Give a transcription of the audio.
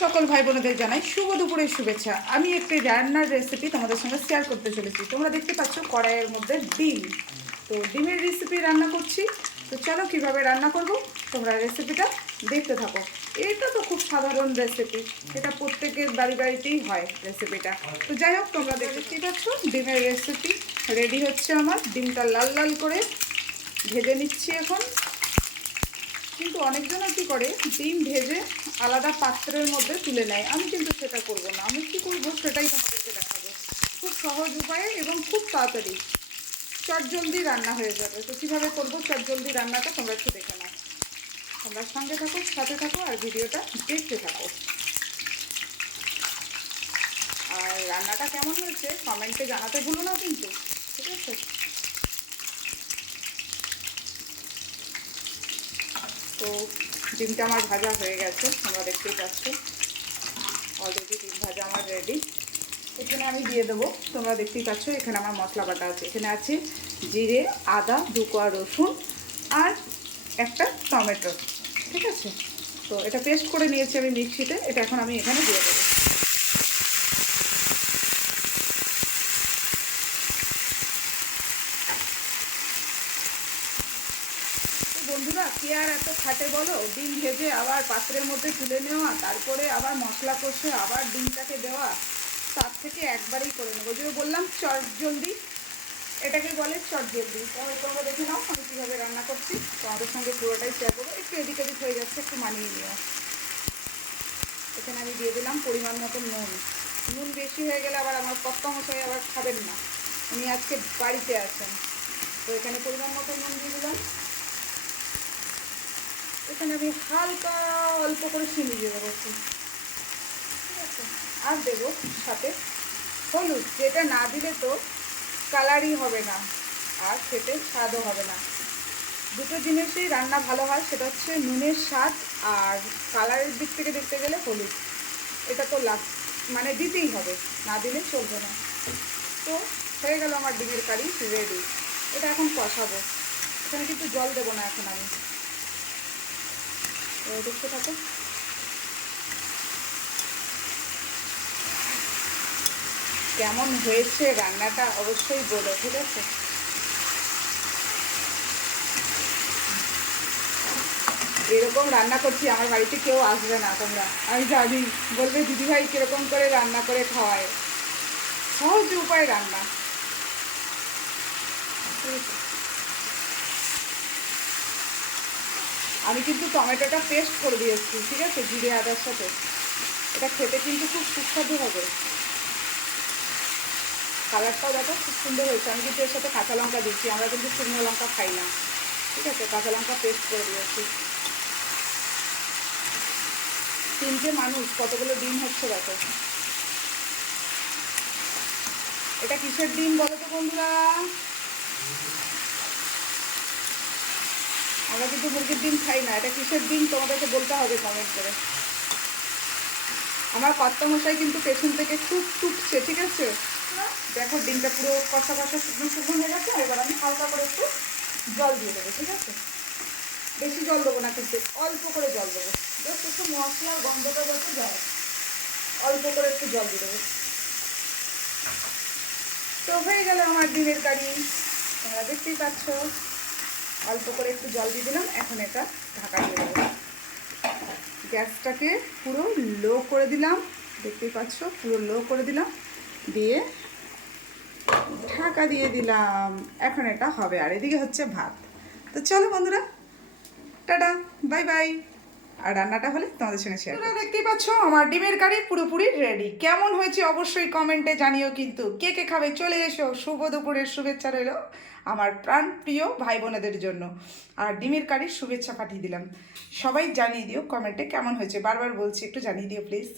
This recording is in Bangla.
সকল ভাই বোনেদের জানাই শুভ দুপুরের শুভেচ্ছা। আমি একটি রান্নার রেসিপি তোমাদের সঙ্গে শেয়ার করতে চলেছি। তোমরা দেখতে পাচ্ছ কড়াইয়ের মধ্যে ডিম। তো ডিমের রেসিপি রান্না করছি। তো চলো কীভাবে রান্না করব তোমরা রেসিপিটা দেখতে থাকো। এটা তো খুব সাধারণ রেসিপি, এটা প্রত্যেকের বাড়িতেই হয় রেসিপিটা। তো যাই হোক, তোমরা দেখতেই পাচ্ছ ডিমের রেসিপি রেডি হচ্ছে আমার। ডিমটা লাল লাল করে ভেজে নিচ্ছি এখন। কিন্তু অনেকজন কী করে ডিম ভেজে আলাদা পাত্রের মধ্যে তুলে নেয়, আমি কিন্তু সেটা করব না। আমি কী করব সেটাই তোমাদেরকে দেখাবো। খুব সহজ উপায়ে এবং খুব তাড়াতাড়ি চটজলদি রান্না হয়ে যাবে। তো কীভাবে করবো চটজলদি রান্নাটা তোমরা একটু দেখে নাও। তোমরা সঙ্গে থাকো, সাথে থাকো আর ভিডিওটা দেখতে থাকো। আর রান্নাটা কেমন হয়েছে কমেন্টে জানাতে ভুলো না কিন্তু, ঠিক আছে? তো ডিমটা আমার ভাজা হয়ে গেছে, তোমরা দেখতেই পাচ্ছ অলরেডি ডিম ভাজা আমার রেডি। এখানে আমি দিয়ে দেবো, তোমরা দেখতেই পাচ্ছ এখানে আমার মশলা বাটা আছে। এখানে আছে জিরে, আদা, 2 কোয়া রসুন আর একটা টমেটো, ঠিক আছে? তো এটা পেস্ট করে নিয়েছি আমি মিক্সিতে। এটা এখন আমি এখানে দিয়ে দেবো। বন্ধুরা, কে আর এত খাটে বলো? ডিম ভেজে আবার পাত্রের মধ্যে তুলে নেওয়া, তারপরে আবার মশলা কষে আবার ডিমটাকে দেওয়া, তার থেকে একবারেই করে নেবো। যে বললাম চটজলদি, এটাকে বলে চটজলদি। তাহলে তোমরা দেখে নাও আমি কীভাবে রান্না করছি। তোমাদের সঙ্গে পুরোটাই শেয়ার করবো। একটু এদিক এদিক হয়ে যাচ্ছে, একটু মানিয়ে নিও। এখানে আমি দিয়ে দিলাম পরিমাণ মতো নুন। নুন বেশি হয়ে গেলে আবার আমার কর্তামশাই আবার খাবেন না, উনি আজকে বাড়িতে আছেন। তো এখানে পরিমাণ মতো নুন দিয়ে দিলাম। এখানে আমি হালকা অল্প করে চিনি দিয়ে দেবো, ঠিক আছে? আর দেবো সাথে হলুদ, যেটা না দিলে তো কালারই হবে না আর খেতে স্বাদও হবে না। দুটো জিনিসই রান্না ভালো হয়, সেটা হচ্ছে নুনের স্বাদ আর কালারের দিক থেকে দেখতে গেলে হলুদ। এটা তো মানে দিতেই হবে, না দিলে চলবে না। তো হয়ে গেল আমার ডিমের কারি রেডি। এটা এখন কষাবো। এখানে কিন্তু জল দেবো না এখন আমি। দেখতে থাকো। কেমন হয়েছে রান্নাটা অবশ্যই বলো, ঠিক আছে? এরকম রান্না করছি আমার বাড়িতে কেউ আসবে না, তোমরা আমি জানি। বলবে দিদিভাই কীরকম করে রান্না করে খাওয়ায়। সহজ উপায় রান্না, ঠিক আছে? আমি কিন্তু টমেটোটা পেস্ট করে দিয়েছি, ঠিক আছে, জিরে আদার সাথে। এটা খেতে কিন্তু খুব সুস্বাদু হবে। কালারটাও দেখো খুব সুন্দর হয়েছে। আমি কিন্তু এর সাথে কাঁচা লঙ্কা দিচ্ছি, আমরা কিন্তু শুকনো লঙ্কা খাই না, ঠিক আছে? কাঁচা লঙ্কা পেস্ট করে দিয়েছি। 3টে মানুষ কতগুলো ডিম হচ্ছে দেখো। এটা কিসের ডিম বলো তো বন্ধুরা? আমরা কিন্তু মুরগির ডিম খাই না। এটা কিসের ডিম তোমাদেরকে বলতে হবে কমেন্ট করে। আমার কর্তামশাই কিন্তু পেছন থেকে খুব টুকছে, ঠিক আছে? দেখো ডিমটা পুরো কষা কষা শুকনো শুকনো হয়ে গেছে। এবার আমি হালকা করে একটু জল দিয়ে দেবো, ঠিক আছে? বেশি জল দেবো না কিন্তু, অল্প করে জল দেবো। জাস্ট একটু মশলার গন্ধটা যাতে যায়, অল্প করে একটু জল দিয়ে দেবো। তো হয়ে গেল আমার ডিমের কারি, তোমরা দেখতেই পাচ্ছ। অল্প করে একটু জল দিয়ে দিলাম। এখন এটা ঢাকা দিয়ে দেবো। গ্যাসটাকে পুরো লো করে দিলাম, দেখতেই পাচ্ছ পুরো লো করে দিলাম, দিয়ে ঢাকা দিয়ে দিলাম। এখন এটা হবে। আর এদিকে হচ্ছে ভাত। তো চলো বন্ধুরা, টাটা, বাই বাই। আর রান্নাটা হলে তোমাদের সঙ্গে শেয়ার করব। দেখতেই পাচ্ছ আমার ডিমের কারি পুরোপুরি রেডি। কেমন হয়েছে অবশ্যই কমেন্টে জানিও কিন্তু। কে কে খাবে চলে এসো। শুভ দুপুরের শুভেচ্ছা রইল আমার প্রাণ প্রিয় ভাই বোনেদের জন্য। আর ডিমের কারির শুভেচ্ছা পাঠিয়ে দিলাম। সবাই জানিয়ে দিও কমেন্টে কেমন হয়েছে। বারবার বলছি একটু জানিয়ে দিও প্লিজ।